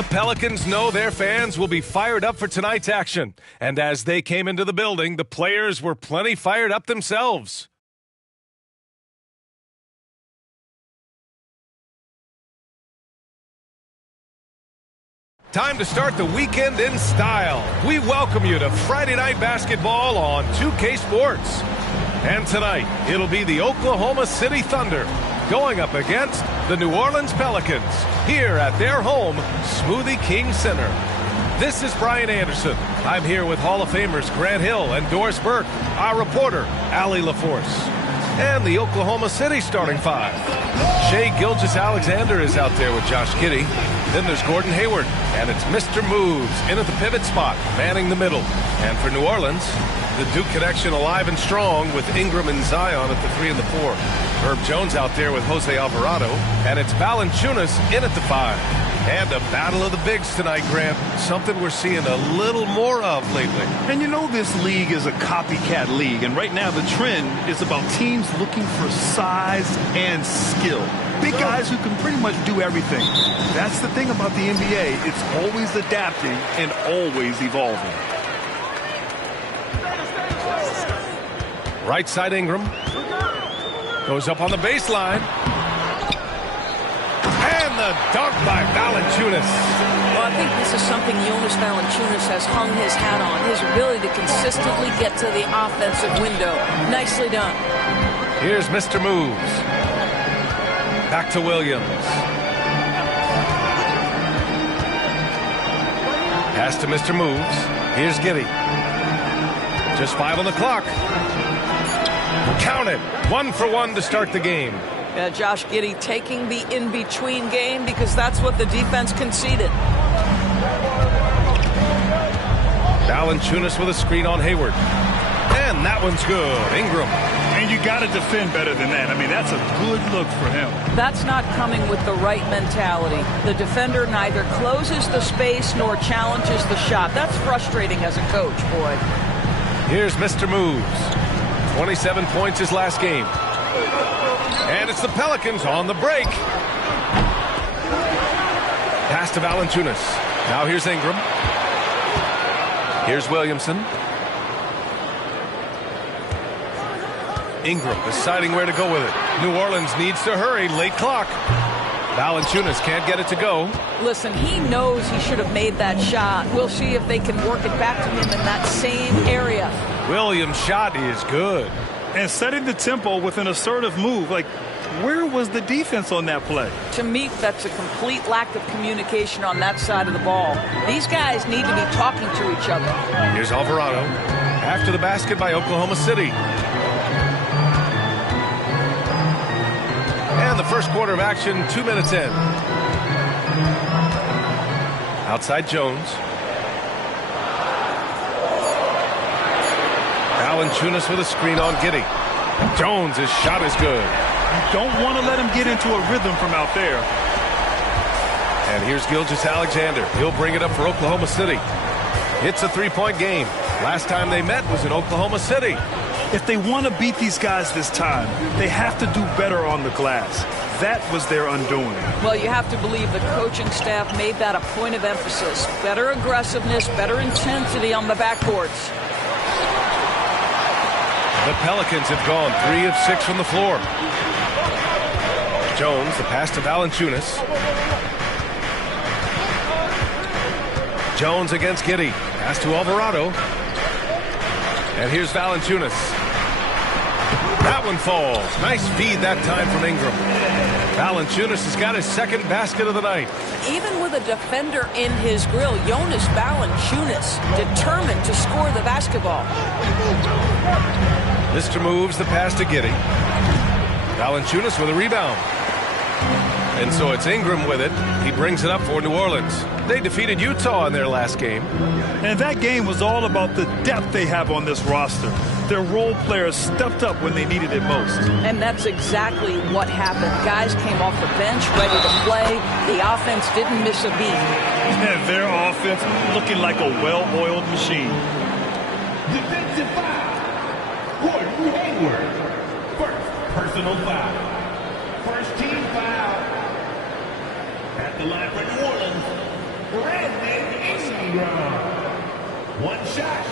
The Pelicans know their fans will be fired up for tonight's action. And as they came into the building, the players were plenty fired up themselves. Time to start the weekend in style. We welcome you to Friday Night Basketball on 2K Sports. And tonight, it'll be the Oklahoma City Thunder going up against the New Orleans Pelicans here at their home, Smoothie King Center. This is Brian Anderson. I'm here with Hall of Famers Grant Hill and Doris Burke, our reporter, Allie LaForce, and the Oklahoma City starting five. Shai Gilgeous-Alexander is out there with Josh Giddey. Then there's Gordon Hayward, and it's Mr. Moves in at the pivot spot, manning the middle. And for New Orleans, the Duke connection alive and strong with Ingram and Zion at the 3 and the 4. Herb Jones out there with Jose Alvarado, and it's Valanciunas in at the 5. And a battle of the bigs tonight, Grant. Something we're seeing a little more of lately. And you know this league is a copycat league, and right now the trend is about teams looking for size and skill. Big guys who can pretty much do everything. That's the thing about the NBA. It's always adapting and always evolving. Right side Ingram. Goes up on the baseline. And the dunk by Valanciunas. Well, I think this is something Jonas Valanciunas has hung his hat on. His ability to consistently get to the offensive window. Nicely done. Here's Mr. Moves. Back to Williams. Pass to Mr. Moves. Here's Giddey. Just 5 on the clock. Count it. 1 for 1 to start the game. Josh Giddey taking the in-between game because that's what the defense conceded. Valanciunas with a screen on Hayward. And that one's good. Ingram. And you got to defend better than that. I mean, that's a good look for him. That's not coming with the right mentality. The defender neither closes the space nor challenges the shot. That's frustrating as a coach, boy. Here's Mr. Moves. 27 points his last game. And it's the Pelicans on the break. Pass to Valanciunas. Now here's Ingram. Here's Williamson. Ingram deciding where to go with it. New Orleans needs to hurry. Late clock. Valanciunas can't get it to go. Listen, he knows he should have made that shot. We'll see if they can work it back to him in that same area. Williams' shot is good. And setting the tempo with an assertive move. Like, where was the defense on that play? To me, that's a complete lack of communication on that side of the ball. These guys need to be talking to each other. Here's Alvarado. After the basket by Oklahoma City. And the first quarter of action, 2 minutes in. Outside Jones. Valanciunas with a screen on Giddey. Jones, his shot is good. You don't want to let him get into a rhythm from out there. And here's Gilgeous-Alexander. He'll bring it up for Oklahoma City. It's a 3-point game. Last time they met was in Oklahoma City. If they want to beat these guys this time, they have to do better on the glass. That was their undoing. Well, you have to believe the coaching staff made that a point of emphasis. Better aggressiveness, better intensity on the backboards. The Pelicans have gone 3 of 6 from the floor. Jones, the pass to Valanciunas. Jones against Giddey. Pass to Alvarado. And here's Valanciunas. That one falls. Nice feed that time from Ingram. Valanciunas has got his second basket of the night. Even with a defender in his grill, Jonas Valanciunas determined to score the basketball. Mr. Moves the pass to Giddey. Valanciunas with a rebound. And so it's Ingram with it. He brings it up for New Orleans. They defeated Utah in their last game. And that game was all about the depth they have on this roster. Their role players stepped up when they needed it most. And that's exactly what happened. Guys came off the bench ready to play. The offense didn't miss a beat. And their offense looking like a well-oiled machine. Defensive foul. Gordon Hayward. First personal foul. First team foul. At the line for New Orleans. Brandon Ingram. One shot.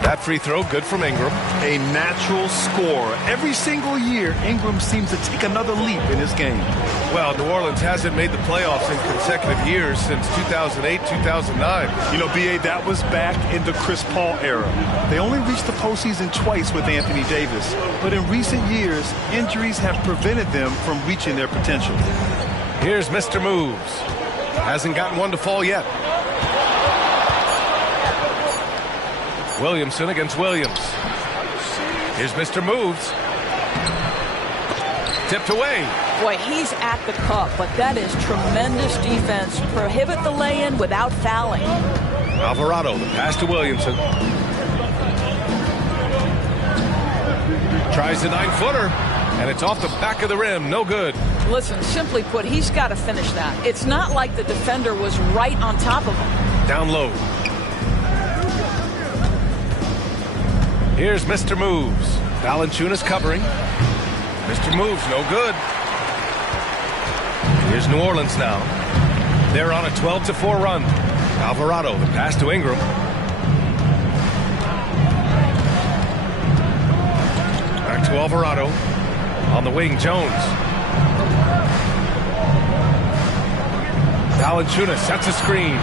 That free throw, good from Ingram. A natural scorer. Every single year, Ingram seems to take another leap in his game. Well, New Orleans hasn't made the playoffs in consecutive years since 2008, 2009. You know, B.A., that was back in the Chris Paul era. They only reached the postseason twice with Anthony Davis. But in recent years, injuries have prevented them from reaching their potential. Here's Mr. Moves. Hasn't gotten one to fall yet. Williamson against Williams. Here's Mr. Moves. Tipped away. Boy, he's at the cup, but that is tremendous defense. Prohibit the lay-in without fouling. Alvarado, the pass to Williamson. Tries the 9-footer, and it's off the back of the rim. No good. Listen, simply put, he's got to finish that. It's not like the defender was right on top of him. Down low. Here's Mr. Moves. Valanciunas covering. Mr. Moves, no good. Here's New Orleans now. They're on a 12-4 run. Alvarado, the pass to Ingram. Back to Alvarado. On the wing, Jones. Valanciunas sets a screen.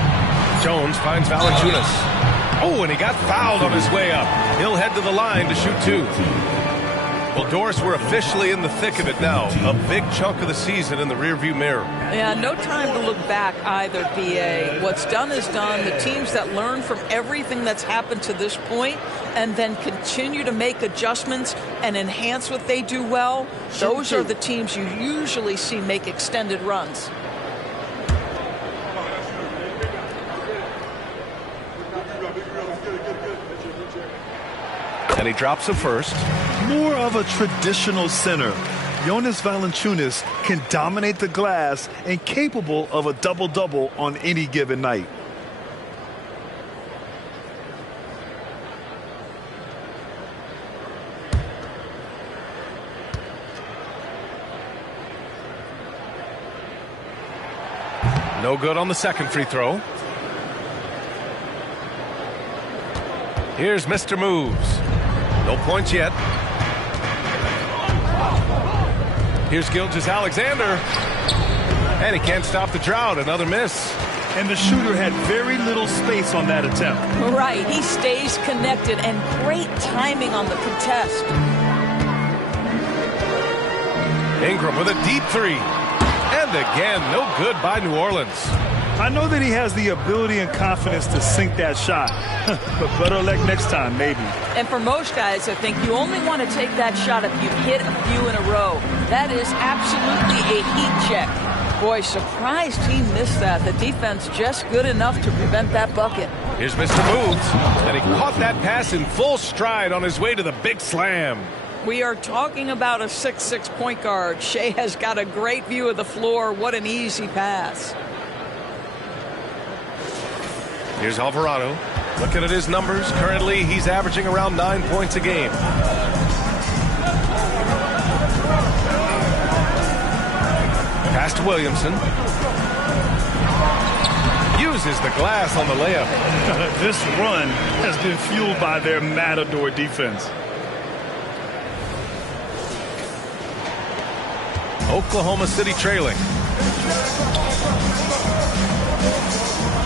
Jones finds Valanciunas. Oh, and he got fouled on his way up. He'll head to the line to shoot two. Well, Doris, we're officially in the thick of it now. A big chunk of the season in the rearview mirror. Yeah, no time to look back either, B.A. What's done is done. The teams that learn from everything that's happened to this point and then continue to make adjustments and enhance what they do well, those are the teams you usually see make extended runs. And he drops the first. More of a traditional center. Jonas Valanciunas can dominate the glass and capable of a double-double on any given night. No good on the second free throw. Here's Mr. Moves. No points yet. Here's Gilgeous-Alexander. And he can't stop the drought. Another miss. And the shooter had very little space on that attempt. Right. He stays connected and great timing on the contest. Ingram with a deep three. And again, no good by New Orleans. I know that he has the ability and confidence to sink that shot. But better luck next time, maybe. And for most guys, I think you only want to take that shot if you've hit a few in a row. That is absolutely a heat check. Boy, surprised he missed that. The defense just good enough to prevent that bucket. Here's Mr. Moves. And he caught that pass in full stride on his way to the big slam. We are talking about a 6'6" point guard. Shea has got a great view of the floor. What an easy pass. Here's Alvarado. Looking at his numbers, currently he's averaging around 9 points a game. Pass to Williamson. Uses the glass on the layup. This run has been fueled by their matador defense. Oklahoma City trailing.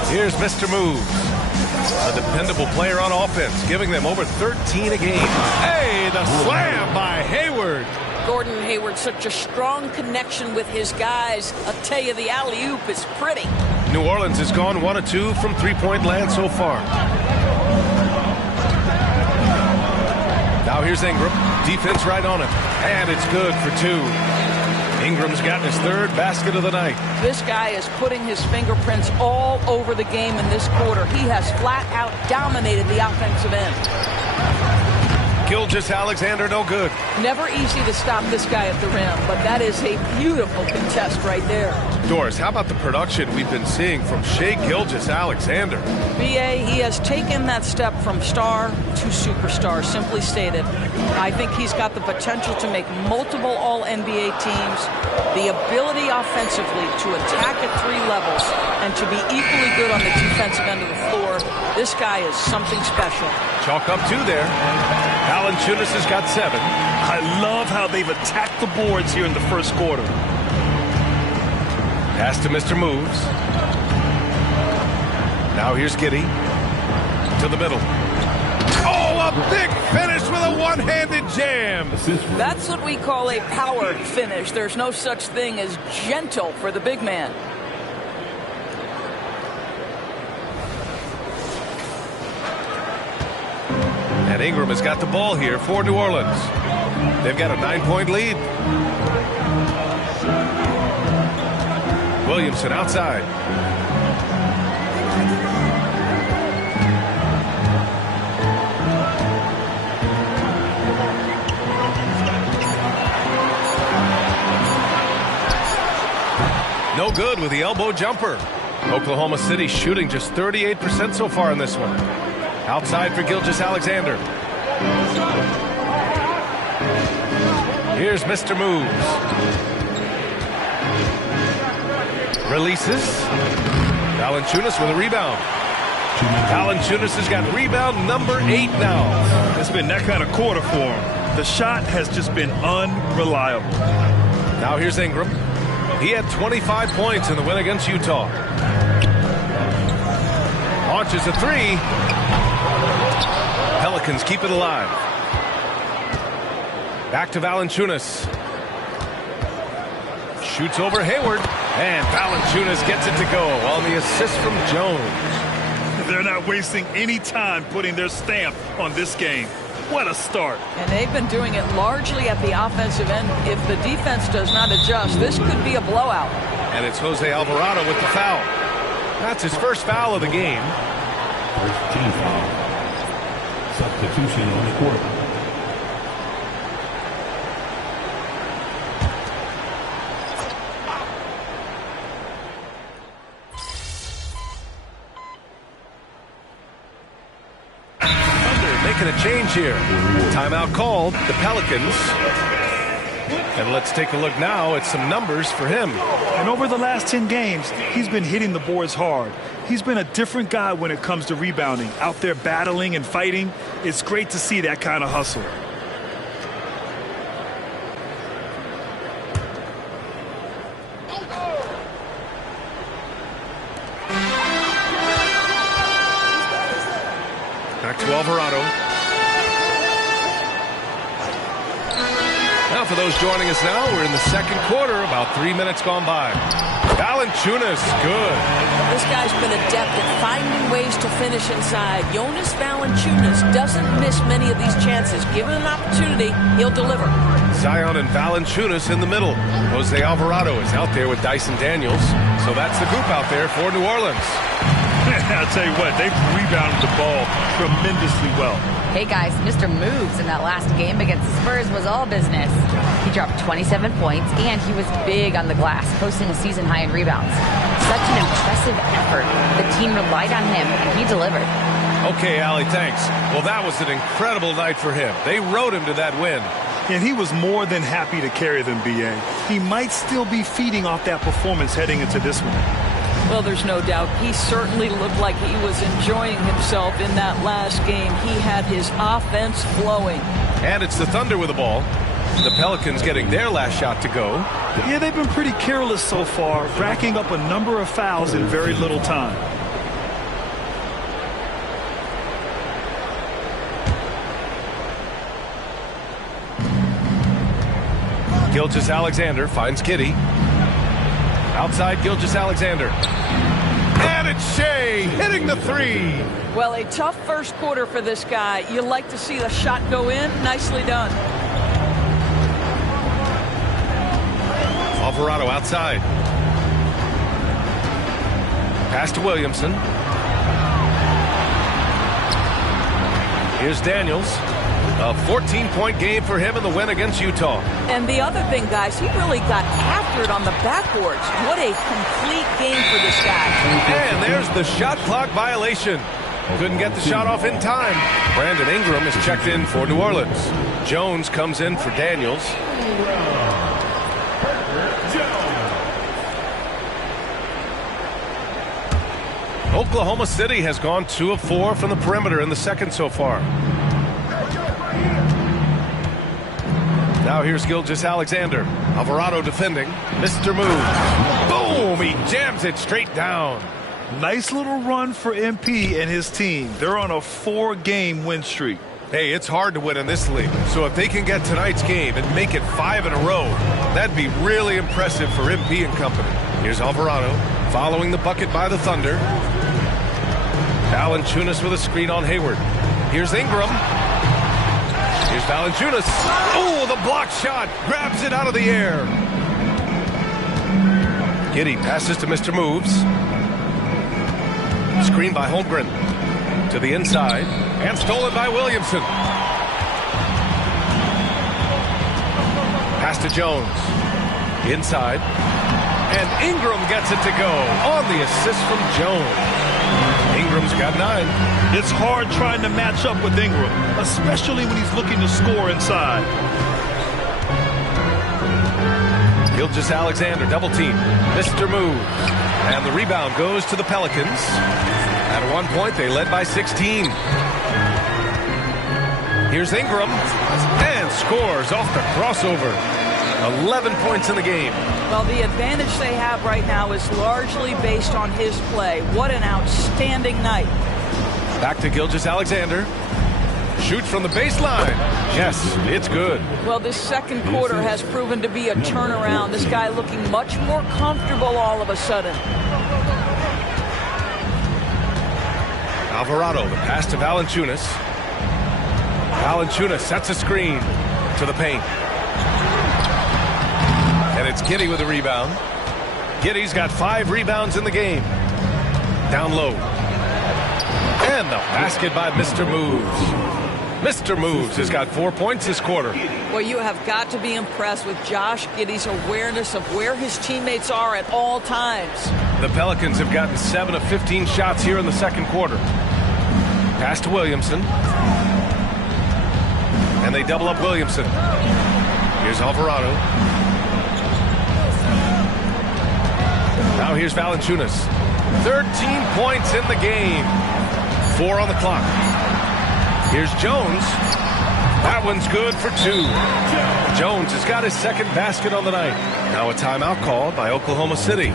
Here's Mr. Moves. A dependable player on offense, giving them over 13 a game. Hey, the slam by Hayward. Gordon Hayward, such a strong connection with his guys. I'll tell you, the alley-oop is pretty. New Orleans has gone 1 of 2 from three-point land so far. Now here's Ingram. Defense right on him. And it's good for 2. Ingram's gotten his third basket of the night. This guy is putting his fingerprints all over the game in this quarter. He has flat out dominated the offensive end. Gilgeous-Alexander, no good. Never easy to stop this guy at the rim, but that is a beautiful contest right there. Doris, how about the production we've been seeing from Shai Gilgeous-Alexander? BA, he has taken that step from star to superstar, simply stated. I think he's got the potential to make multiple All-NBA teams, the ability offensively to attack at 3 levels, and to be equally good on the defensive end of the floor. This guy is something special. Chalk up 2 there. Valanciunas has got 7. I love how they've attacked the boards here in the first quarter. Pass to Mr. Moves. Now here's Giddey. To the middle. Oh, a big finish with a one-handed jam. That's what we call a power finish. There's no such thing as gentle for the big man. And Ingram has got the ball here for New Orleans. They've got a 9-point lead. Williamson outside. No good with the elbow jumper. Oklahoma City shooting just 38% so far in this one. Outside for Gilgeous-Alexander. Here's Mr. Moves. Releases. Valanciunas with a rebound. Valanciunas has got rebound number 8 now. It's been that kind of quarter for him. The shot has just been unreliable. Now here's Ingram. He had 25 points in the win against Utah. Launches a 3. Pelicans keep it alive. Back to Valanciunas. Shoots over Hayward. And Valanciunas gets it to go on the assist from Jones. They're not wasting any time putting their stamp on this game. What a start. And they've been doing it largely at the offensive end. If the defense does not adjust, this could be a blowout. And it's Jose Alvarado with the foul. That's his first foul of the game. First team foul. Substitution on the court. Making a change here. Timeout called. The Pelicans. And let's take a look now at some numbers for him. And over the last 10 games, he's been hitting the boards hard. He's been a different guy when it comes to rebounding. Out there battling and fighting. It's great to see that kind of hustle. Back to Alvarado. Now for those joining us now, we're in the second quarter, about 3 minutes gone by. Valanciunas, good. This guy's been adept at finding ways to finish inside. Jonas Valanciunas doesn't miss many of these chances. Given an opportunity, he'll deliver. Zion and Valanciunas in the middle. Jose Alvarado is out there with Dyson Daniels. So that's the group out there for New Orleans. I'll tell you what, they've rebounded the ball tremendously well. Hey guys, Mr. Moves in that last game against the Spurs was all business. He dropped 27 points and he was big on the glass, posting a season high in rebounds. Such an impressive effort. The team relied on him and he delivered. Okay, Allie, thanks. Well, that was an incredible night for him. They rode him to that win. And he was more than happy to carry them, B.A. He might still be feeding off that performance heading into this one. Well, there's no doubt. He certainly looked like he was enjoying himself in that last game. He had his offense flowing. And it's the Thunder with the ball. The Pelicans getting their last shot to go. Yeah, they've been pretty careless so far, racking up a number of fouls in very little time. Gilgeous-Alexander finds Giddey. Outside Gilgeous-Alexander. And it's Shai hitting the 3. Well, a tough first quarter for this guy. You like to see the shot go in. Nicely done. Alvarado outside. Pass to Williamson. Here's Daniels. A 14-point game for him in the win against Utah. And the other thing, guys, he really got after it on the backboards. What a complete game for this guy. And there's the shot clock violation. Couldn't get the shot off in time. Brandon Ingram is checked in for New Orleans. Jones comes in for Daniels. Oklahoma City has gone 2 of 4 from the perimeter in the second so far. Now here's Gilgeous-Alexander. Alvarado defending. Mr. Move. Boom! He jams it straight down. Nice little run for MP and his team. They're on a 4-game win streak. Hey, it's hard to win in this league. So if they can get tonight's game and make it 5 in a row, that'd be really impressive for MP and company. Here's Alvarado following the bucket by the Thunder. Valanciunas with a screen on Hayward. Here's Ingram. Here's Valanciunas. Oh, the block shot. Grabs it out of the air. Giddey passes to Mr. Moves. Screen by Holmgren. To the inside. And stolen by Williamson. Pass to Jones. Inside. And Ingram gets it to go on the assist from Jones. Ingram's got 9. It's hard trying to match up with Ingram, especially when he's looking to score inside. Gilgeous-Alexander double team. Mr. Move. And the rebound goes to the Pelicans. At one point, they led by 16. Here's Ingram. And scores off the crossover. 11 points in the game. Well, the advantage they have right now is largely based on his play. What an outstanding night. Back to Gilgeous-Alexander. Shoots from the baseline. Yes, it's good. Well, this second quarter has proven to be a turnaround. This guy looking much more comfortable all of a sudden. Alvarado, the pass to Valanciunas. Valanciunas sets a screen to the paint. And it's Giddey with the rebound. Giddey's got 5 rebounds in the game. Down low. And the basket by Mr. Moves. Mr. Moves has got 4 points this quarter. Well, you have got to be impressed with Josh Giddey's awareness of where his teammates are at all times. The Pelicans have gotten 7 of 15 shots here in the second quarter. Pass to Williamson. And they double up Williamson. Here's Alvarado. Now here's Valanciunas. 13 points in the game. 4 on the clock. Here's Jones. That one's good for 2. Jones has got his second basket on the night. Now a timeout called by Oklahoma City.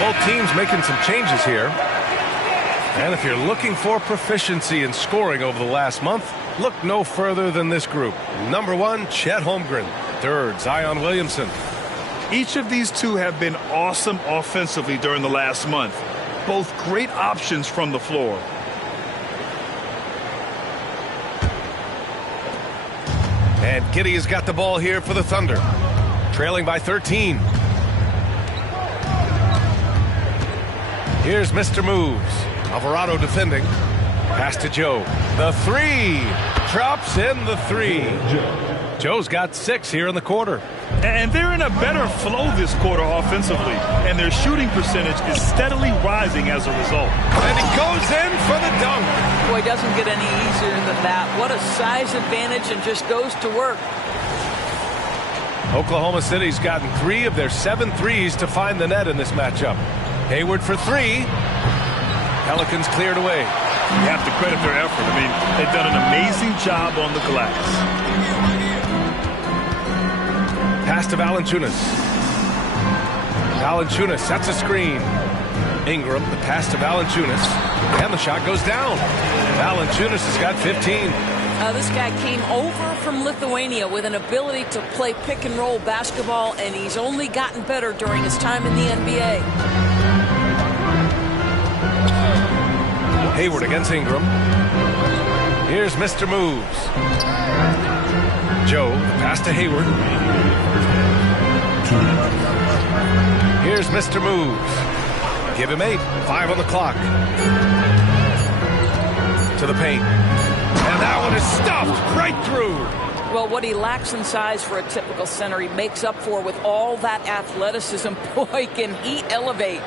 Both teams making some changes here. And if you're looking for proficiency in scoring over the last month, look no further than this group. Number 1, Chet Holmgren. 3rd, Zion Williamson. Each of these two have been awesome offensively during the last month. Both great options from the floor. And Giddey has got the ball here for the Thunder. Trailing by 13. Here's Mr. Moves. Alvarado defending. Pass to Joe. The 3. Drops in the 3. Joe's got 6 here in the quarter. And they're in a better flow this quarter offensively. And their shooting percentage is steadily rising as a result. And he goes in for the dunk. Boy, it doesn't get any easier than that. What a size advantage, and just goes to work. Oklahoma City's gotten 3 of their 7 threes to find the net in this matchup. Hayward for 3. Pelicans cleared away. You have to credit their effort. I mean, they've done an amazing job on the glass. pass to Valanciunas. Valanciunas sets a screen. Ingram, the pass to Valanciunas, and the shot goes down. Valanciunas has got 15. This guy came over from Lithuania with an ability to play pick and roll basketball, and he's only gotten better during his time in the NBA. Hayward against Ingram. Here's Mr. Moves. Joe, the pass to Hayward. Here's Mr. Moves. Give him 8. 5 on the clock. To the paint. And that one is stuffed right through. Well, what he lacks in size for a typical center, he makes up for with all that athleticism. Boy, can he elevate.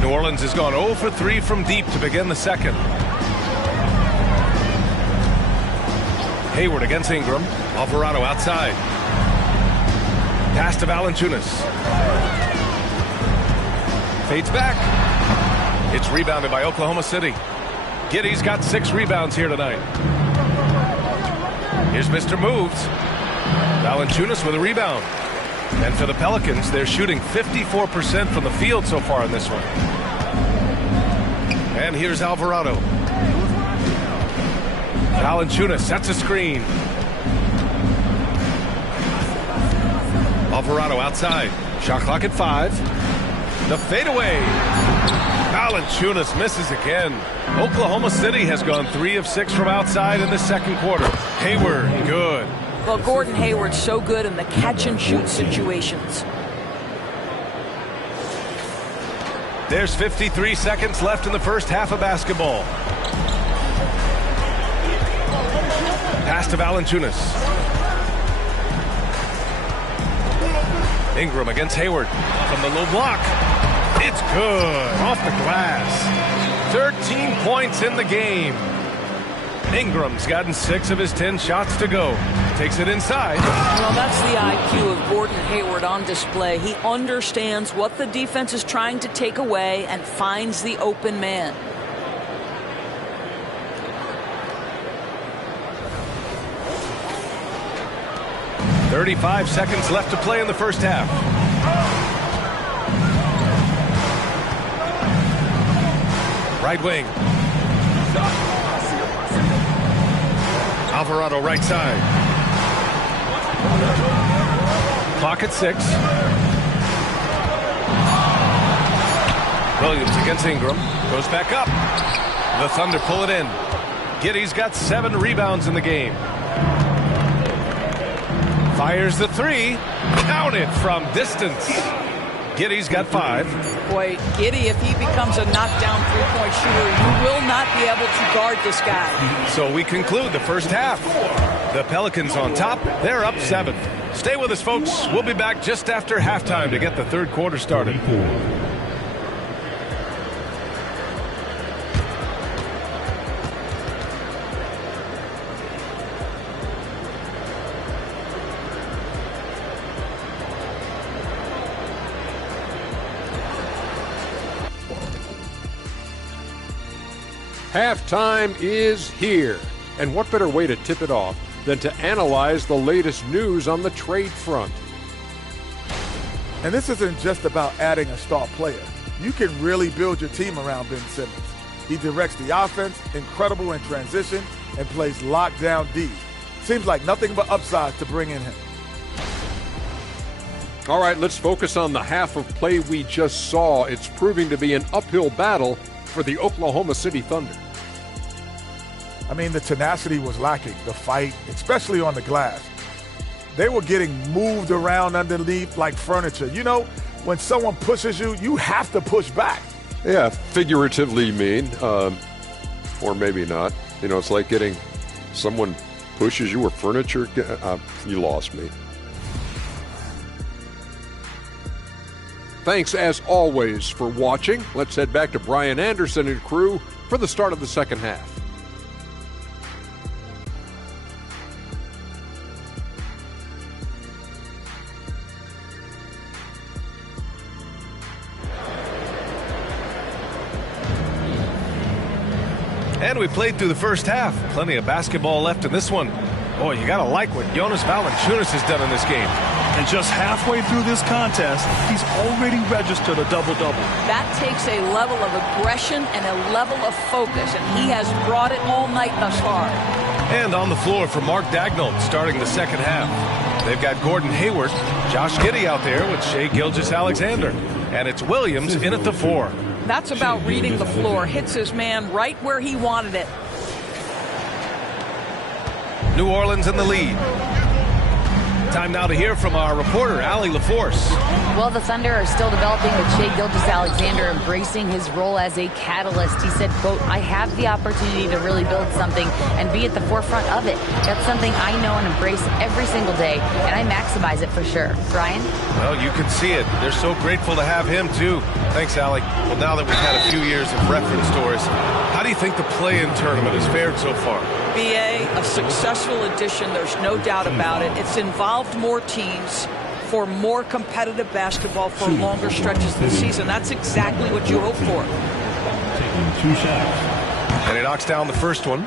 New Orleans has gone 0 for 3 from deep to begin the second. Hayward against Ingram. Alvarado outside. Pass to Valanciunas. Fades back. It's rebounded by Oklahoma City. Giddey's got 6 rebounds here tonight. Here's Mr. Moves. Valanciunas with a rebound. And for the Pelicans, they're shooting 54% from the field so far in this one. And here's Alvarado. Valanciunas sets a screen. Alvarado outside. Shot clock at 5. The fadeaway. Valanciunas misses again. Oklahoma City has gone 3 of 6 from outside in the second quarter. Hayward, good. Well, Gordon Hayward's so good in the catch-and-shoot situations. There's 53 seconds left in the first half of basketball. Pass to Valanciunas. Ingram against Hayward from the low block. It's good. Off the glass. 13 points in the game. Ingram's gotten 6 of his 10 shots to go. Takes it inside. Well, that's the IQ of Gordon Hayward on display. He understands what the defense is trying to take away and finds the open man. "35 seconds left to play in the first half. Right wing. Alvarado right side. Clock at 6. Williams against Ingram. Goes back up. The Thunder pull it in. Giddey's got 7 rebounds in the game. Fires the 3. Counted from distance. Giddey's got 5. Boy, Giddey, if he becomes a knockdown three-point shooter, you will not be able to guard this guy. So we conclude the first half. The Pelicans on top. They're up 7. Stay with us, folks. We'll be back just after halftime to get the third quarter started. Halftime is here, and what better way to tip it off than to analyze the latest news on the trade front. And this isn't just about adding a star player. You can really build your team around Ben Simmons. He directs the offense, incredible in transition, and plays lockdown D. Seems like nothing but upside to bring in him. All right, let's focus on the half of play we just saw. It's proving to be an uphill battle for the Oklahoma City Thunder. I mean, the tenacity was lacking, the fight, especially on the glass. They were getting moved around underneath like furniture. You know, when someone pushes you, you have to push back. Yeah, figuratively you mean, or maybe not. You know, it's like getting someone pushes you or furniture. You lost me. Thanks, as always, for watching. Let's head back to Brian Anderson and crew for the start of the second half. And we played through the first half. Plenty of basketball left in this one. Boy, you got to like what Jonas Valanciunas has done in this game. And just halfway through this contest, he's already registered a double-double. That takes a level of aggression and a level of focus, and he has brought it all night thus far. And on the floor for Mark Daigneault starting the second half. They've got Gordon Hayward, Josh Giddey out there with Shai Gilgeous-Alexander. And it's Williams in at the 4. That's about reading the floor. Hits his man right where he wanted it. New Orleans in the lead. Time now to hear from our reporter, Allie LaForce. Well, the Thunder are still developing with Shai Gilgeous-Alexander embracing his role as a catalyst. He said, quote, I have the opportunity to really build something and be at the forefront of it. That's something I know and embrace every single day, and I maximize it for sure. Brian? Well, you can see it. They're so grateful to have him, too. Thanks, Allie. Well, now that we've had a few years of reference stories, how do you think the play-in tournament has fared so far? BA, a successful addition, there's no doubt about it. It's involved more teams for more competitive basketball for longer stretches of the season. That's exactly what you hope for. Taking 2 shots. And he knocks down the first one.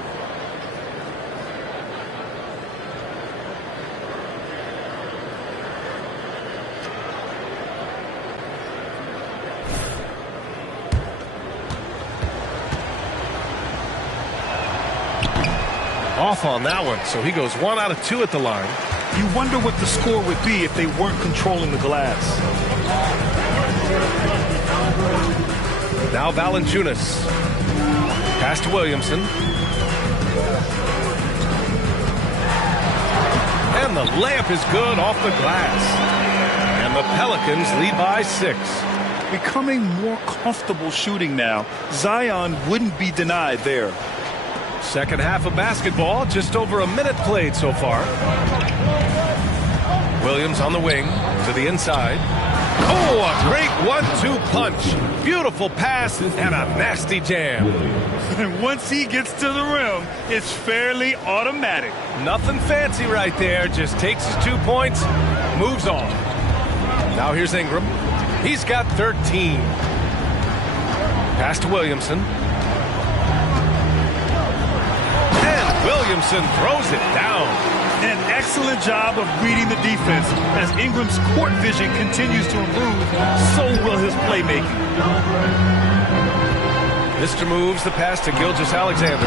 Off on that one, so he goes 1 out of 2 at the line. You wonder what the score would be if they weren't controlling the glass. Now Valanciunas. Pass to Williamson. And the layup is good off the glass. And the Pelicans lead by 6. Becoming more comfortable shooting now. Zion wouldn't be denied there. Second half of basketball, just over a minute played so far. Williams on the wing to the inside. Oh, a great 1-2 punch. Beautiful pass and a nasty jam. And once he gets to the rim, it's fairly automatic. Nothing fancy right there. Just takes his 2 points, moves on. Now here's Ingram. He's got 13. Pass to Williamson. Williamson throws it down. An excellent job of reading the defense. As Ingram's court vision continues to improve, so will his playmaking. Mr. moves the pass to Gilgeous-Alexander.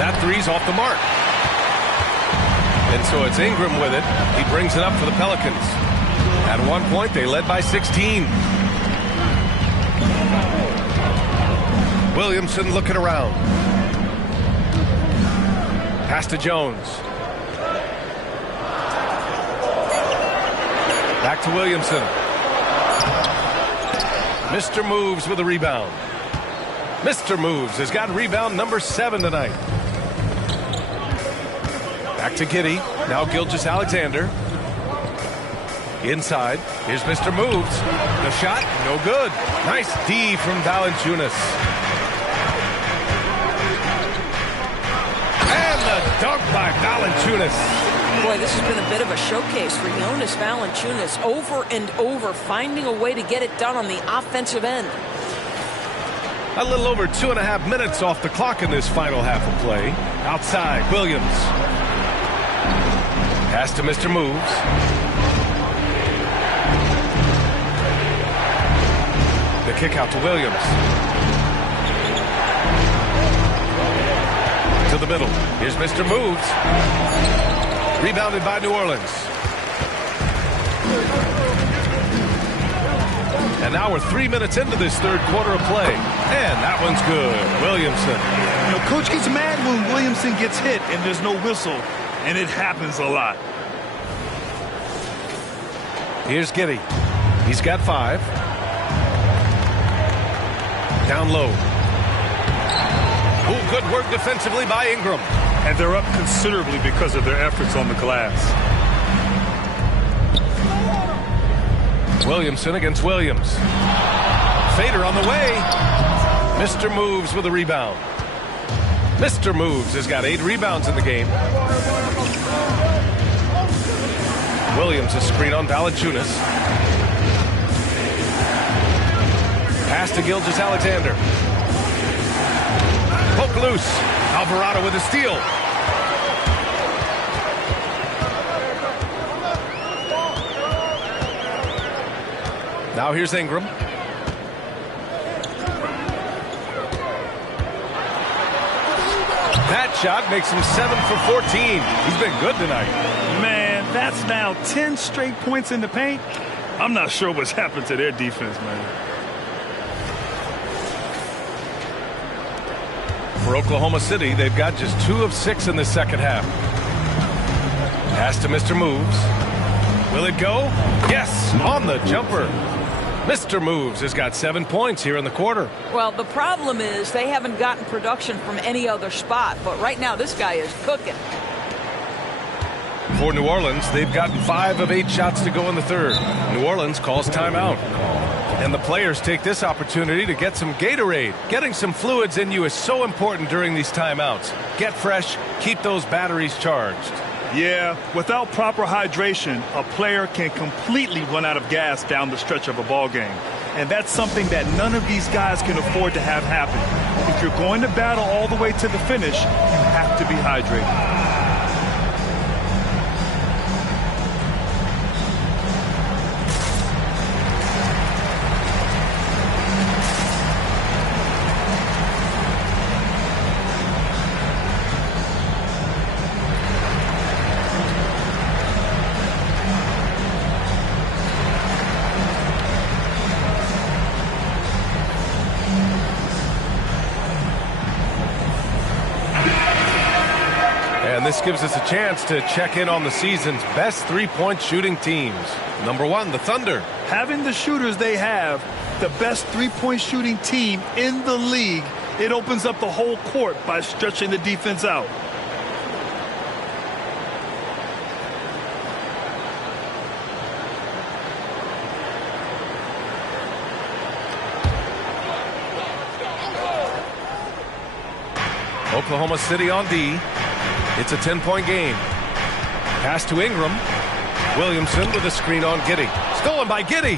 That three's off the mark. And so it's Ingram with it. He brings it up for the Pelicans. At one point, they led by 16. Williamson looking around. Pass to Jones. Back to Williamson. Mr. Moves with a rebound. Mr. Moves has got rebound number 7 tonight. Back to Giddey. Now Gilgeous-Alexander. Inside. Here's Mr. Moves. The shot, no good. Nice D from Valanciunas. Dunk by Valanciunas. Boy, this has been a bit of a showcase for Jonas Valanciunas. Over and over, finding a way to get it done on the offensive end. A little over 2.5 minutes off the clock in this final half of play. Outside, Williams. Pass to Mr. Moves. The kick out to Williams. To the middle. Here's Mr. Moves. Rebounded by New Orleans. And now we're 3 minutes into this third quarter of play. And that one's good. Williamson. You know, Coach gets mad when Williamson gets hit and there's no whistle. And it happens a lot. Here's Giddey. He's got 5. Down low. Oh, good work defensively by Ingram. And they're up considerably because of their efforts on the glass. Williamson against Williams. Fader on the way. Mr. Moves with a rebound. Mr. Moves has got 8 rebounds in the game. Williams, a screen on Valanciunas. Pass to Gilgeous-Alexander. Poke loose. Alvarado with a steal. Now here's Ingram. That shot makes him 7 for 14. He's been good tonight. Man, that's now 10 straight points in the paint. I'm not sure what's happened to their defense, man. For Oklahoma City, they've got just 2 of 6 in the second half. Pass to Mr. Moves. Will it go? Yes, on the jumper. Mr. Moves has got 7 points here in the quarter. Well, the problem is they haven't gotten production from any other spot, but right now this guy is cooking. For New Orleans, they've gotten 5 of 8 shots to go in the third. New Orleans calls timeout. And the players take this opportunity to get some Gatorade. Getting some fluids in you is so important during these timeouts. Get fresh, keep those batteries charged. Yeah, without proper hydration, a player can completely run out of gas down the stretch of a ball game. And that's something that none of these guys can afford to have happen. If you're going to battle all the way to the finish, you have to be hydrated. And this gives us a chance to check in on the season's best three-point shooting teams. Number 1, the Thunder. Having the shooters they have, the best three-point shooting team in the league, it opens up the whole court by stretching the defense out. Oklahoma City on D. It's a 10-point game. Pass to Ingram. Williamson with a screen on Giddey. Stolen by Giddey.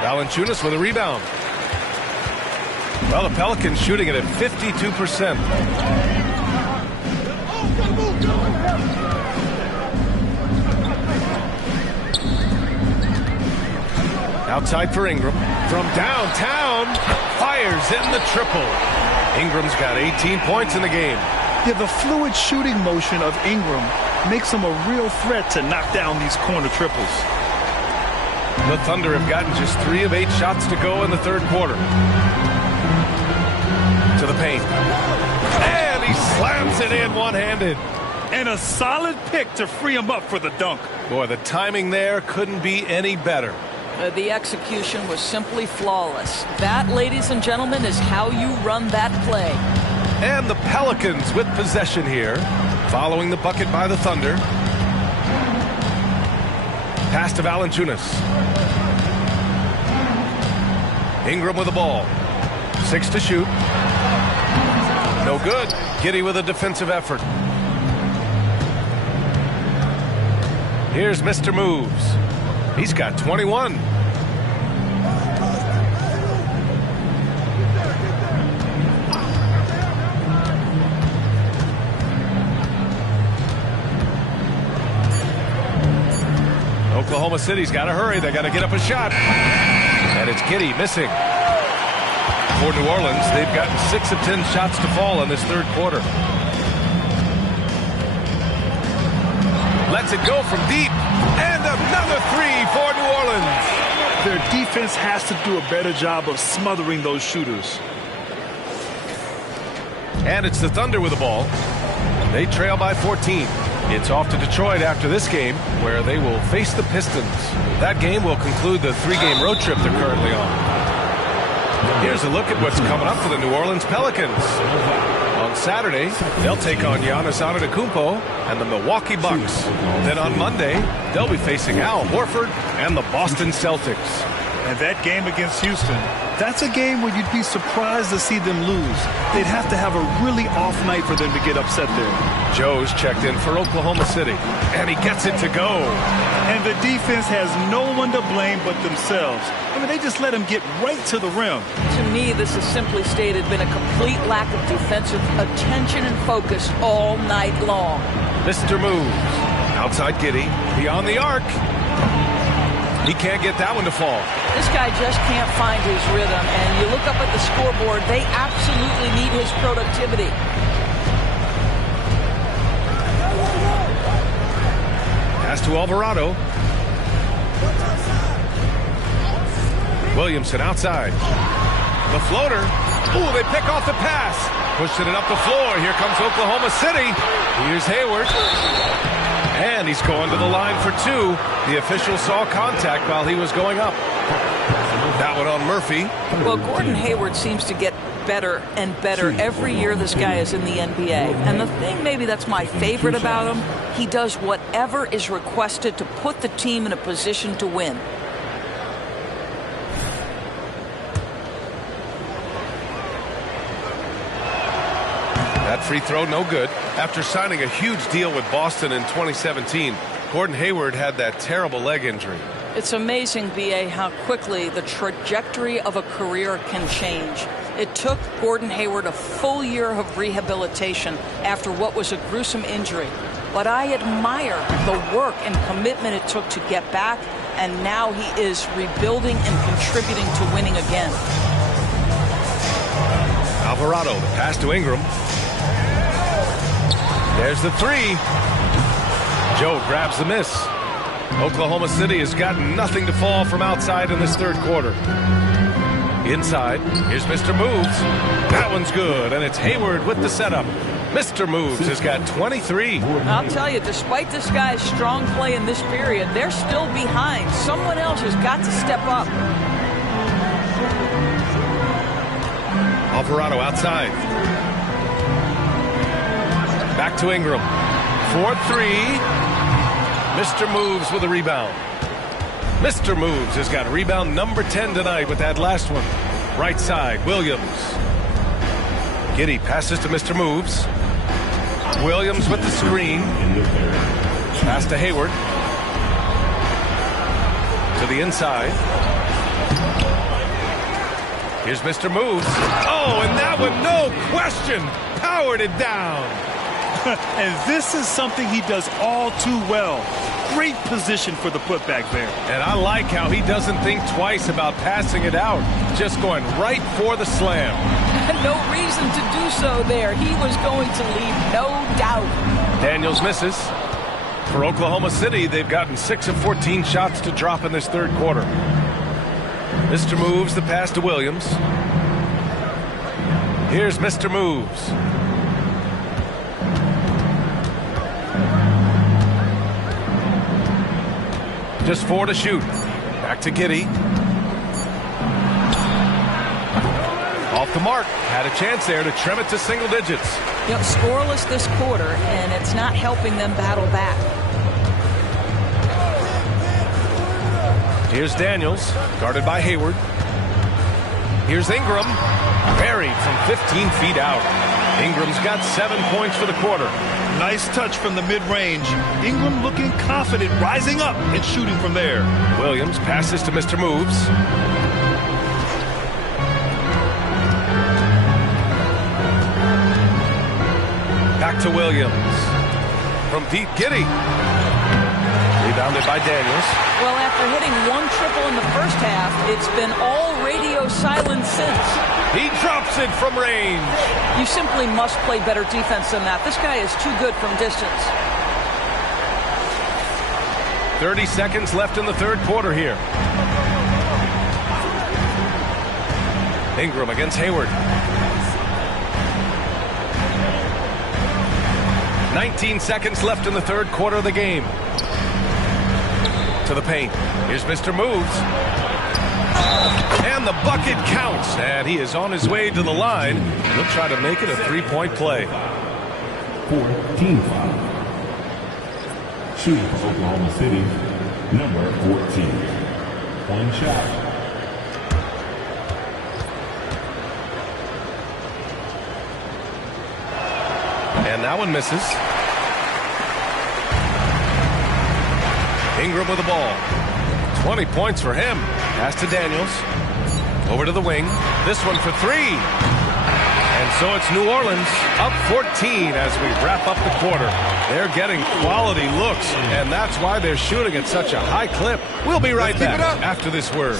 Valanciunas with a rebound. Well, the Pelicans shooting it at 52%. Outside for Ingram. From downtown, fires in the triple. Ingram's got 18 points in the game. Yeah, the fluid shooting motion of Ingram makes him a real threat to knock down these corner triples. The Thunder have gotten just 3 of 8 shots to go in the third quarter. To the paint. And he slams it in one-handed. And a solid pick to free him up for the dunk. Boy, the timing there couldn't be any better. The execution was simply flawless. That, ladies and gentlemen, is how you run that play. And the Pelicans with possession here, following the bucket by the Thunder. Pass to Valanciunas. Ingram with the ball. 6 to shoot. No good. Giddey with a defensive effort. Here's Mr. Moves. He's got 21. Oklahoma City's got to hurry. They got to get up a shot. And it's Giddey missing. For New Orleans, they've gotten 6 of 10 shots to fall in this third quarter. Lets it go from deep. And another 3 for New Orleans. Their defense has to do a better job of smothering those shooters. And it's the Thunder with the ball. They trail by 14. It's off to Detroit after this game, where they will face the Pistons. That game will conclude the 3-game road trip they're currently on. Here's a look at what's coming up for the New Orleans Pelicans. On Saturday, they'll take on Giannis Antetokounmpo and the Milwaukee Bucks. Then on Monday, they'll be facing Al Horford and the Boston Celtics. And that game against Houston, that's a game where you'd be surprised to see them lose. They'd have to have a really off night for them to get upset there. Joe's checked in for Oklahoma City, and he gets it to go. And the defense has no one to blame but themselves. I mean, they just let him get right to the rim. To me, this has simply stated been a complete lack of defensive attention and focus all night long. Mr. Moves. Outside Giddey, beyond the arc. He can't get that one to fall. This guy just can't find his rhythm, and you look up at the scoreboard, they absolutely need his productivity. Pass to Alvarado. Williamson outside. The floater. Ooh, they pick off the pass. Pushing it up the floor. Here comes Oklahoma City. Here's Hayward. And he's going to the line for two. The official saw contact while he was going up. That one on Murphy. Well, Gordon Hayward seems to get better and better every year this guy is in the NBA. And the thing maybe that's my favorite about him, he does whatever is requested to put the team in a position to win. That free throw no good. After signing a huge deal with Boston in 2017, Gordon Hayward had that terrible leg injury. It's amazing, B.A., how quickly the trajectory of a career can change. It took Gordon Hayward a full year of rehabilitation after what was a gruesome injury. But I admire the work and commitment it took to get back, and now he is rebuilding and contributing to winning again. Alvarado, the pass to Ingram. There's the three. Joe grabs the miss. Oklahoma City has got nothing to fall from outside in this third quarter. Inside, here's Mr. Moves. That one's good, and it's Hayward with the setup. Mr. Moves has got 23. I'll tell you, despite this guy's strong play in this period, they're still behind. Someone else has got to step up. Alvarado outside. Back to Ingram. 4-3. Mr. Moves with a rebound. Mr. Moves has got rebound number 10 tonight with that last one. Right side, Williams. Giddey passes to Mr. Moves. Williams with the screen. Pass to Hayward. To the inside. Here's Mr. Moves. Oh, and that one, no question, powered it down. And this is something he does all too well. Great position for the putback there. And I like how he doesn't think twice about passing it out. Just going right for the slam. No reason to do so there. He was going to leave, no doubt. Daniels misses. For Oklahoma City, they've gotten 6 of 14 shots to drop in this third quarter. Mr. Moves the pass to Williams. Here's Mr. Moves. Just 4 to shoot. Back to Giddey. Off the mark. Had a chance there to trim it to single digits. Yep, scoreless this quarter, and it's not helping them battle back. Here's Daniels, guarded by Hayward. Here's Ingram, buried from 15 feet out. Ingram's got 7 points for the quarter. Nice touch from the mid-range. Ingram looking confident, rising up and shooting from there. Williams passes to Mr. Moves. Back to Williams. From deep, Giddey. Rebounded by Daniels. Well, after hitting one triple in the first half, it's been all radio silence since. He drops it from range. You simply must play better defense than that. This guy is too good from distance. 30 seconds left in the third quarter here. Ingram against Hayward. 19 seconds left in the third quarter of the game. To the paint. Here's Mr. Moves. And the bucket counts. And he is on his way to the line. He'll try to make it a three-point play. 14 foul. Shooting for Oklahoma City, number 14. One shot. And that one misses. Ingram with the ball. 20 points for him. Pass to Daniels. Over to the wing. This one for three. And So it's New Orleans up 14 as we wrap up the quarter. They're getting quality looks, and that's why they're shooting at such a high clip. We'll be right back after this word.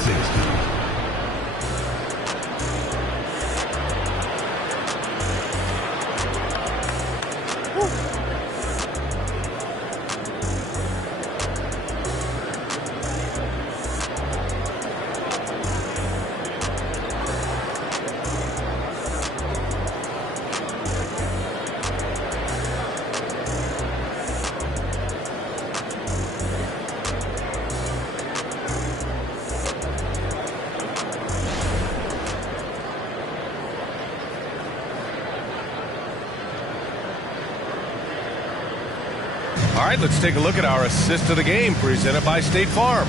All right, let's take a look at our assist of the game presented by State Farm.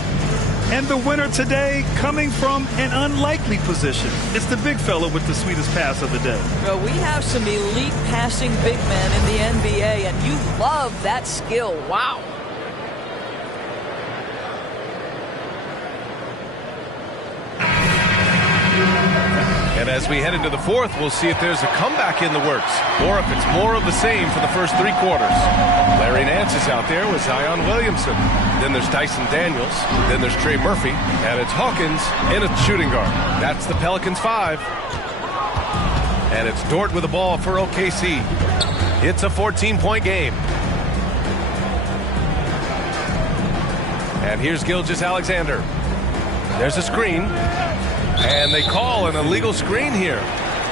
And the winner today coming from an unlikely position. It's the big fella with the sweetest pass of the day. Well, we have some elite passing big men in the NBA, and you love that skill. Wow. And as we head into the fourth, we'll see if there's a comeback in the works or if it's more of the same for the first three quarters. Larry Nance is out there with Zion Williamson. Then there's Dyson Daniels. Then there's Trey Murphy. And it's Hawkins in a shooting guard. That's the Pelicans 5. And it's Dort with the ball for OKC. It's a 14-point game. And here's Gilgeous-Alexander. There's a screen. And they call an illegal screen here.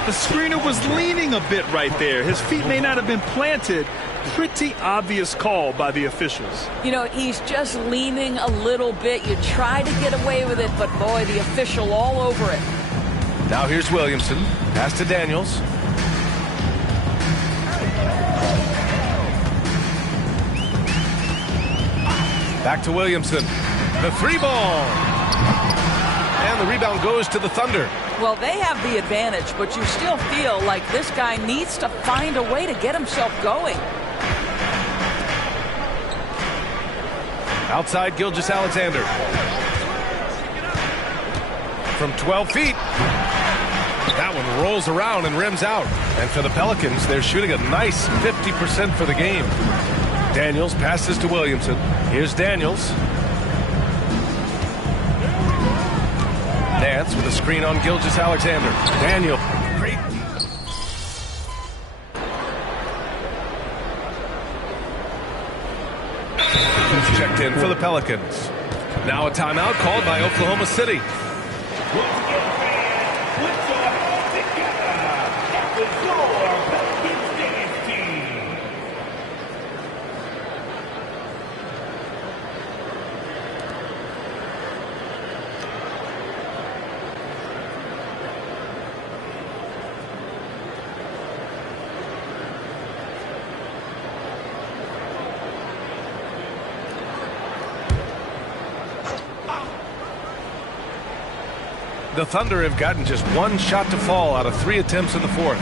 The screener was leaning a bit right there. His feet may not have been planted. Pretty obvious call by the officials. You know, he's just leaning a little bit. You try to get away with it, but boy, the official all over it. Now here's Williamson. Pass to Daniels. Back to Williamson. The three ball. And the rebound goes to the Thunder. Well, they have the advantage, but you still feel like this guy needs to find a way to get himself going. Outside Gilgeous-Alexander. From 12 feet. That one rolls around and rims out. And for the Pelicans, they're shooting a nice 50% for the game. Daniels passes to Williamson. Here's Daniels. Nance with a screen on Gilgeous-Alexander. Daniel. Great. Checked in for the Pelicans. Now a timeout called by Oklahoma City. The Thunder have gotten just one shot to fall out of 3 attempts in the fourth.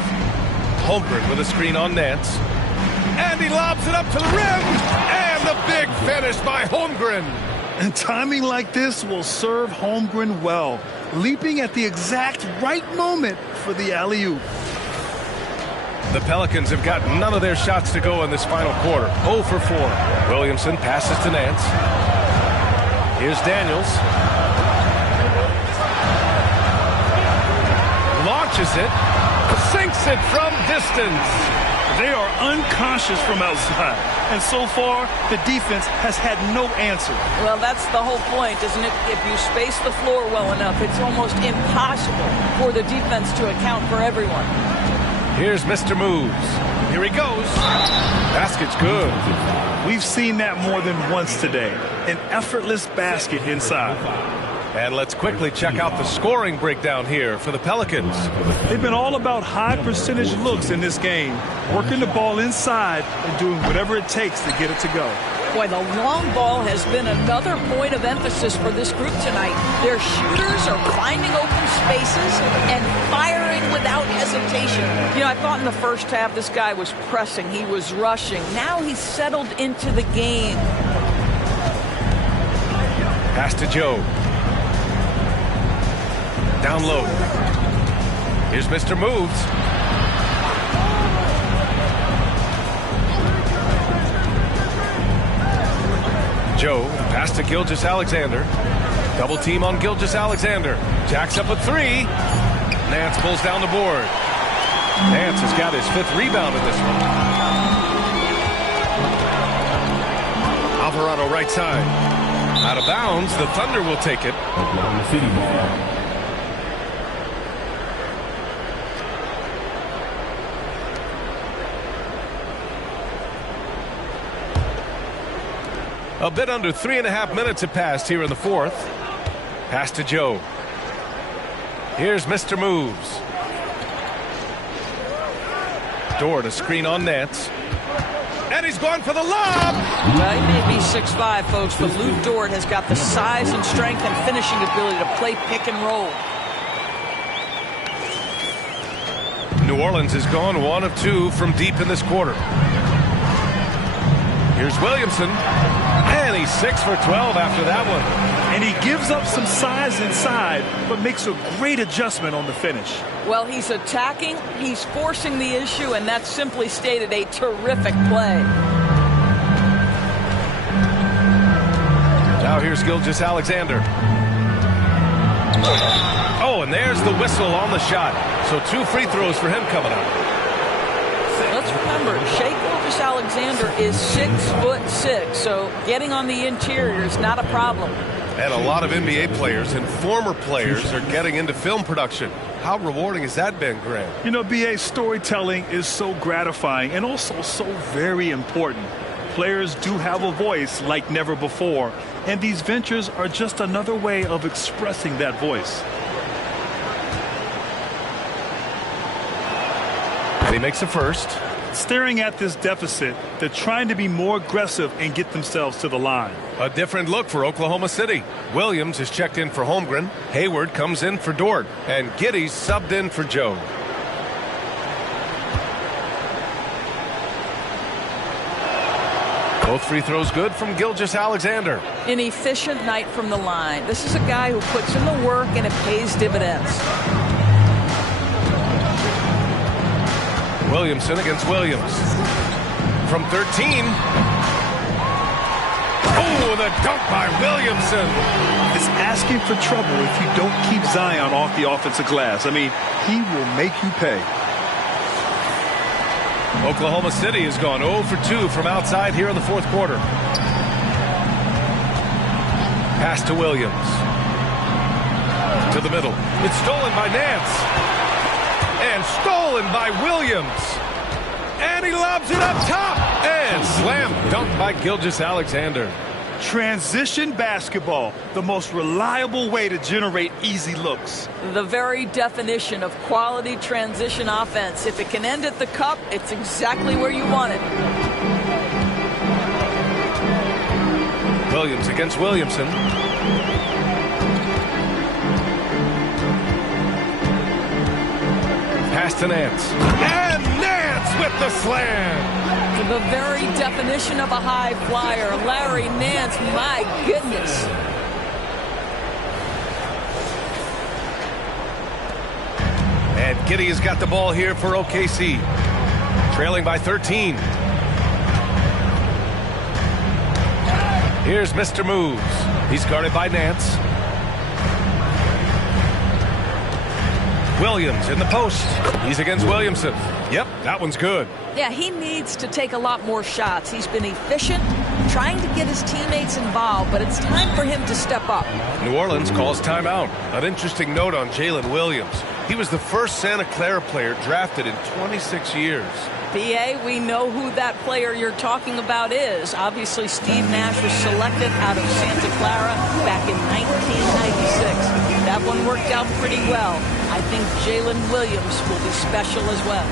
Holmgren with a screen on Nance. And he lobs it up to the rim. And the big finish by Holmgren. And timing like this will serve Holmgren well. Leaping at the exact right moment for the alley-oop. The Pelicans have got none of their shots to go in this final quarter. 0 for 4. Williamson passes to Nance. Here's Daniels. Launches it, sinks it from distance. They are unconscious from outside, and so far the defense has had no answer. Well, that's the whole point, isn't it? If you space the floor well enough, it's almost impossible for the defense to account for everyone. Here's Mr. Moves. Here he goes. Basket's good. We've seen that more than once today. An effortless basket inside. And let's quickly check out the scoring breakdown here for the Pelicans. They've been all about high percentage looks in this game, working the ball inside and doing whatever it takes to get it to go. Boy, the long ball has been another point of emphasis for this group tonight. Their shooters are finding open spaces and firing without hesitation. You know, I thought in the first half this guy was pressing, he was rushing. Now he's settled into the game. Pass to Joe. Down low. Here's Mr. Moves. Joe, pass to Gilgeous-Alexander. Double team on Gilgeous-Alexander. Jacks up a three. Nance pulls down the board. Nance has got his 5th rebound in this one. Alvarado right side. Out of bounds. The Thunder will take it. Oklahoma City ball. A bit under 3.5 minutes have passed here in the 4th. Pass to Joe. Here's Mr. Moves. Dort, a screen on Nance. And he's going for the lob. Well, he may be 6'5", folks, but Luke Dort has got the size and strength and finishing ability to play pick and roll. New Orleans has gone 1 of 2 from deep in this quarter. Here's Williamson. And he's 6 for 12 after that one. And he gives up some size inside, but makes a great adjustment on the finish. Well, he's attacking, he's forcing the issue, and that's simply stated a terrific play. Now here's Gilgeous-Alexander. Oh, and there's the whistle on the shot. So 2 free throws for him coming up. Let's remember, Shai Gilgeous-Alexander is 6'6", so getting on the interior is not a problem. And a lot of NBA players and former players are getting into film production. How rewarding has that been, Graham? You know, BA, storytelling is so gratifying and also so very important. Players do have a voice like never before, and these ventures are just another way of expressing that voice. And he makes a first. Staring at this deficit, they're trying to be more aggressive and get themselves to the line. A different look for Oklahoma City. Williams is checked in for Holmgren. Hayward comes in for Dort. And Giddey's subbed in for Joe. Both free throws good from Gilgeous-Alexander. An efficient night from the line. This is a guy who puts in the work and it pays dividends. Williamson against Williams. From 13. Oh, the dunk by Williamson. It's asking for trouble if you don't keep Zion off the offensive glass. I mean, he will make you pay. Oklahoma City has gone 0 for 2 from outside here in the 4th quarter. Pass to Williams. To the middle. It's stolen by Nance. And stolen by Williams. And he lobs it up top. And slam dunked by Gilgeous-Alexander. Transition basketball, the most reliable way to generate easy looks. The very definition of quality transition offense. If it can end at the cup, it's exactly where you want it. Williams against Williamson. Pass to Nance. And Nance with the slam. The very definition of a high flyer. Larry Nance, my goodness. And Giddey has got the ball here for OKC. Trailing by 13. Here's Mr. Moves. He's guarded by Nance. Williams in the post. He's against Williamson. Yep, that one's good. Yeah, he needs to take a lot more shots. He's been efficient, trying to get his teammates involved, but it's time for him to step up. New Orleans calls timeout. An interesting note on Jalen Williams. He was the first Santa Clara player drafted in 26 years. BA, we know who that player you're talking about is. Obviously, Steve Nash was selected out of Santa Clara back in 1996. That one worked out pretty well. I think Jalen Williams will be special as well.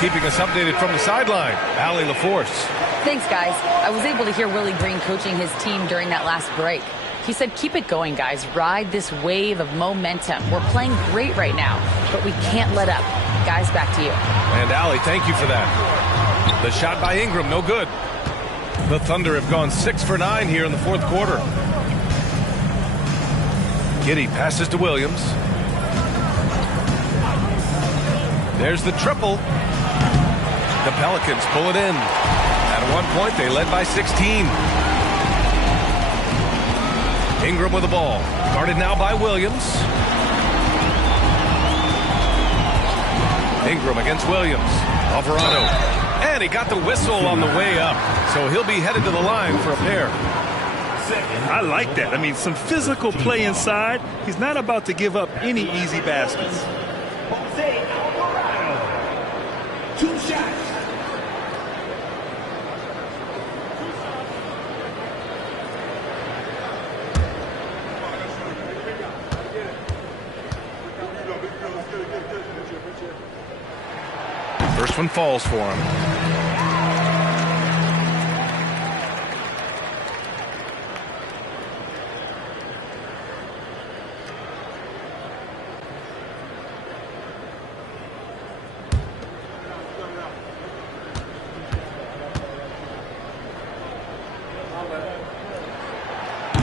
keeping us updated from the sideline. Allie LaForce. Thanks, guys. I was able to hear Willie Green coaching his team during that last break. He said, keep it going, guys. Ride this wave of momentum. We're playing great right now, but we can't let up. Guys, back to you. And Allie, thank you for that. The shot by Ingram, no good. The Thunder have gone 6 for 9 here in the fourth quarter. Giddey passes to Williams. There's the triple. The Pelicans pull it in. At one point, they led by 16. Ingram with the ball. Guarded now by Williams. Ingram against Williams. Alvarado. And he got the whistle on the way up. So he'll be headed to the line for a pair. I like that. I mean, some physical play inside. He's not about to give up any easy baskets. 2 shots. First one falls for him.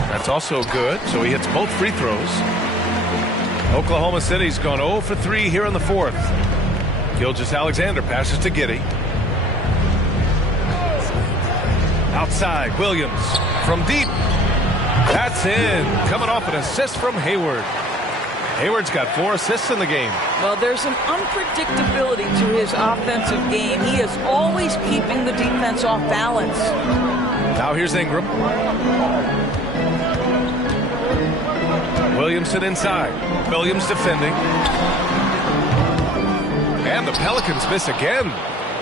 That's also good, so he hits both free throws. Oklahoma City's gone 0 for 3 here in the fourth. Gilgeous-Alexander passes to Giddey. Outside, Williams from deep. That's in. Coming off an assist from Hayward. Hayward's got 4 assists in the game. Well, there's an unpredictability to his offensive game. He is always keeping the defense off balance. Now here's Ingram. Williamson inside. Williams defending. And the Pelicans miss again.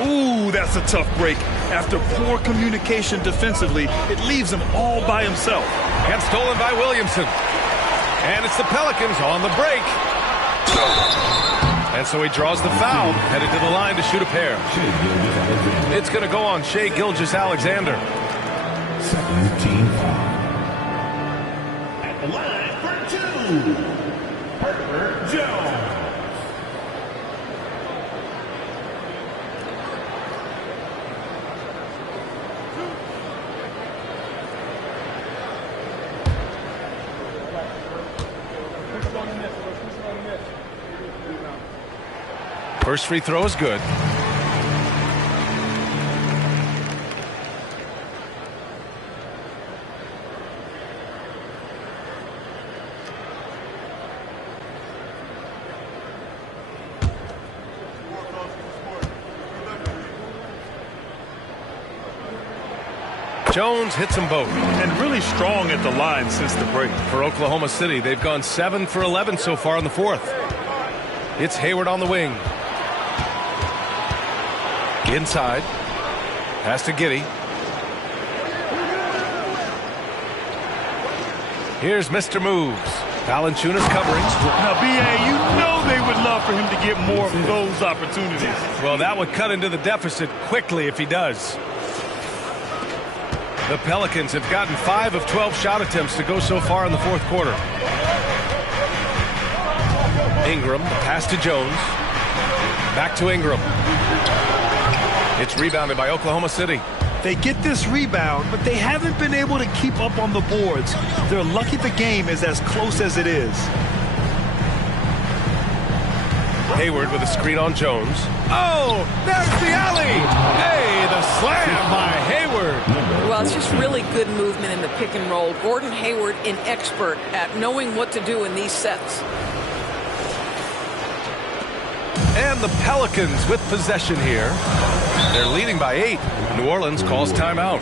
Ooh, that's a tough break. After poor communication defensively, it leaves him all by himself. And stolen by Williamson. And it's the Pelicans on the break. And so he draws the foul, headed to the line to shoot a pair. It's going to go on Shai Gilgeous-Alexander. Second team foul. At the line for 2, Herbert Jones. First free throw is good. Jones hits them both. And really strong at the line since the break. For Oklahoma City, they've gone 7 for 11 so far in the fourth. It's Hayward on the wing. Inside. Pass to Giddey. Here's Mr. Moves. Valanciunas covering. Now, B.A., you know they would love for him to get more of those opportunities. Well, that would cut into the deficit quickly if he does. The Pelicans have gotten 5 of 12 shot attempts to go so far in the fourth quarter. Ingram, pass to Jones. Back to Ingram. It's rebounded by Oklahoma City. They get this rebound, but they haven't been able to keep up on the boards. They're lucky the game is as close as it is. Hayward with a screen on Jones. Oh, there's the alley. Hey, the slam by Hayward. Well, it's just really good movement in the pick and roll. Gordon Hayward, an expert at knowing what to do in these sets. And the Pelicans with possession here. They're leading by 8. New Orleans calls timeout.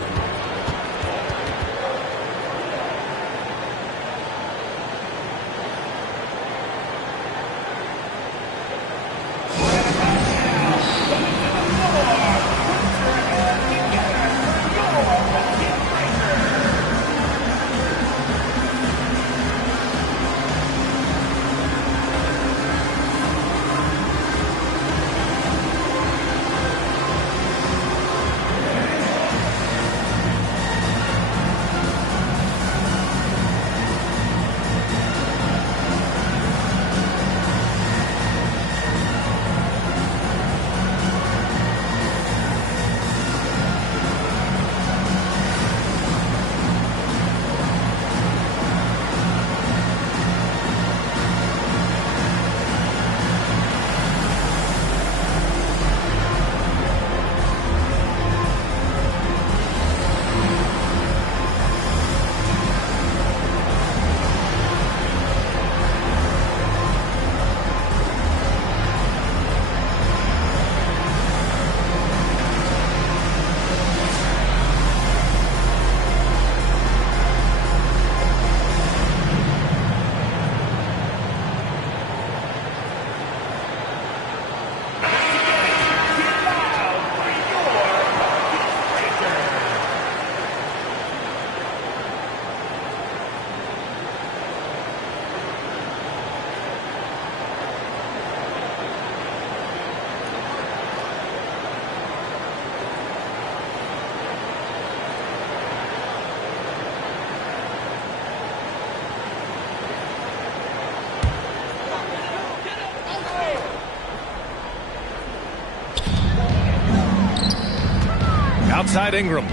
Outside Ingram.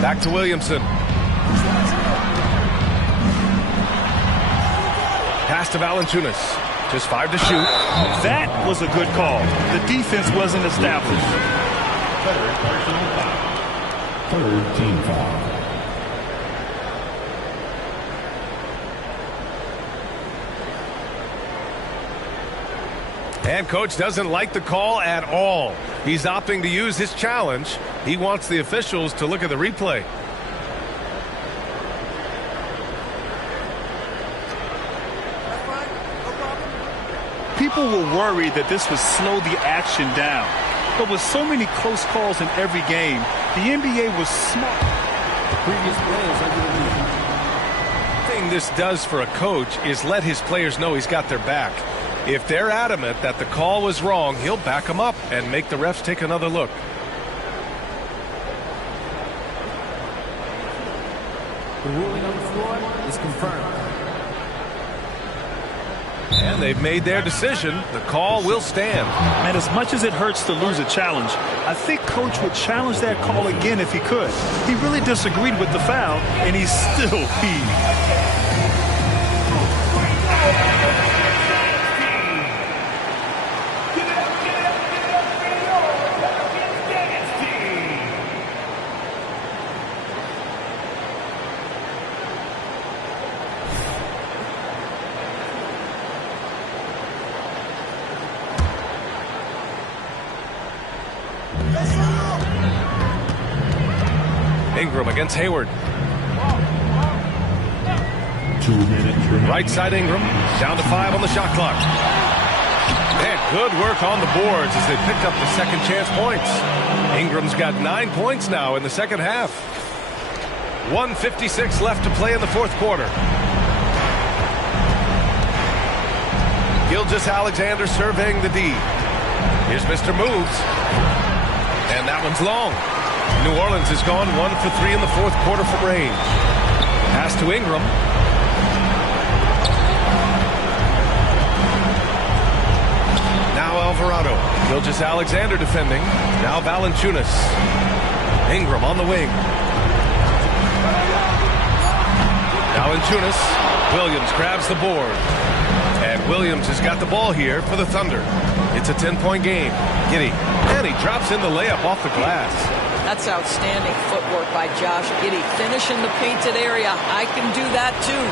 Back to Williamson. Pass to Valanciunas. Just 5 to shoot. That was a good call. The defense wasn't established. Third team foul. And coach doesn't like the call at all. He's opting to use his challenge. He wants the officials to look at the replay. People were worried that this would slow the action down. But with so many close calls in every game, the NBA was smart. Previous players under the lead. The thing this does for a coach is let his players know he's got their back. If they're adamant that the call was wrong, he'll back them up and make the refs take another look. The ruling on the floor is confirmed. And they've made their decision. The call will stand. And as much as it hurts to lose a challenge, I think Coach would challenge that call again if he could. He really disagreed with the foul, and he's still peeved. Ingram against Hayward. 2 minutes remaining. Right side Ingram. Down to 5 on the shot clock. And good work on the boards as they picked up the second chance points. Ingram's got 9 points now in the second half. 1:56 left to play in the fourth quarter. Gilgeous-Alexander surveying the D. Here's Mr. Moves. And that one's long. New Orleans has gone 1 for 3 in the fourth quarter from range. Pass to Ingram. Now Alvarado. Gilgeous-Alexander defending. Now Valanciunas. Ingram on the wing. Valanciunas. Williams grabs the board. And Williams has got the ball here for the Thunder. It's a 10-point game. Giddey. And he drops in the layup off the glass. That's outstanding footwork by Josh Giddey. Finish in the painted area. I can do that too.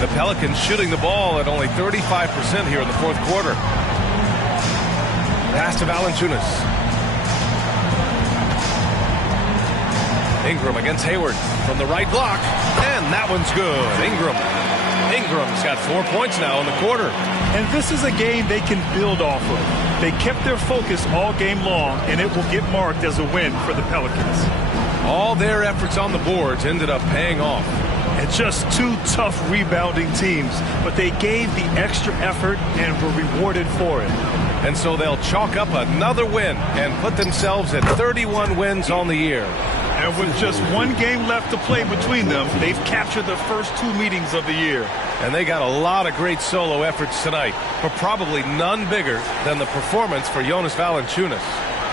The Pelicans shooting the ball at only 35% here in the fourth quarter. Pass to Valanciunas. Ingram against Hayward from the right block. And that one's good. Ingram's got 4 points now in the quarter. And this is a game they can build off of. They kept their focus all game long, and it will get marked as a win for the Pelicans. All their efforts on the boards ended up paying off. And just 2 tough rebounding teams, but they gave the extra effort and were rewarded for it. And so they'll chalk up another win and put themselves at 31 wins on the year. And with just 1 game left to play between them, they've captured the first 2 meetings of the year. And they got a lot of great solo efforts tonight, but probably none bigger than the performance for Jonas Valanciunas.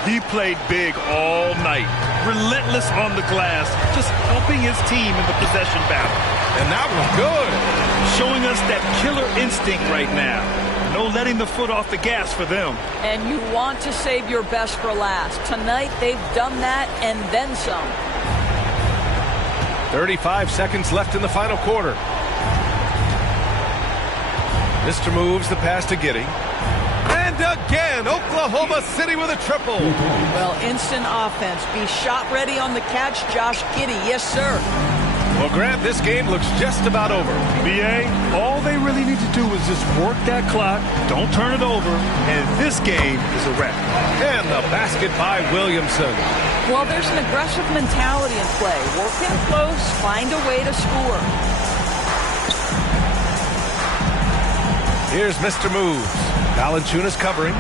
He played big all night, relentless on the glass, just helping his team in the possession battle. And that was good. Showing us that killer instinct right now. No letting the foot off the gas for them. And you want to save your best for last. Tonight, they've done that and then some. 35 seconds left in the final quarter. Mr. Moves the pass to Giddey. And again, Oklahoma City with a triple. Well, instant offense. Be shot ready on the catch, Josh Giddey. Yes, sir. Well, Grant, this game looks just about over. B.A., all they really need to do is just work that clock, don't turn it over, and this game is a wrap. And the basket by Williamson. Well, there's an aggressive mentality in play. Work in close, find a way to score. Here's Mr. Moves. Valanciunas covering.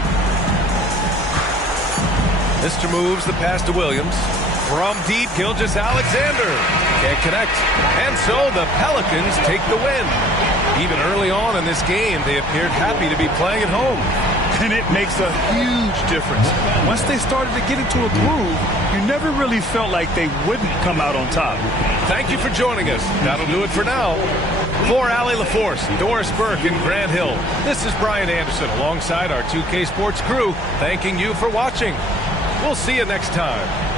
Mr. Moves the pass to Williams. From deep, Gilgeous-Alexander can't connect. And so the Pelicans take the win. Even early on in this game, they appeared happy to be playing at home. And it makes a huge difference. Once they started to get into a groove, you never really felt like they wouldn't come out on top. Thank you for joining us. That'll do it for now. For Allie LaForce, Doris Burke, and Grant Hill, this is Brian Anderson alongside our 2K Sports crew, thanking you for watching. We'll see you next time.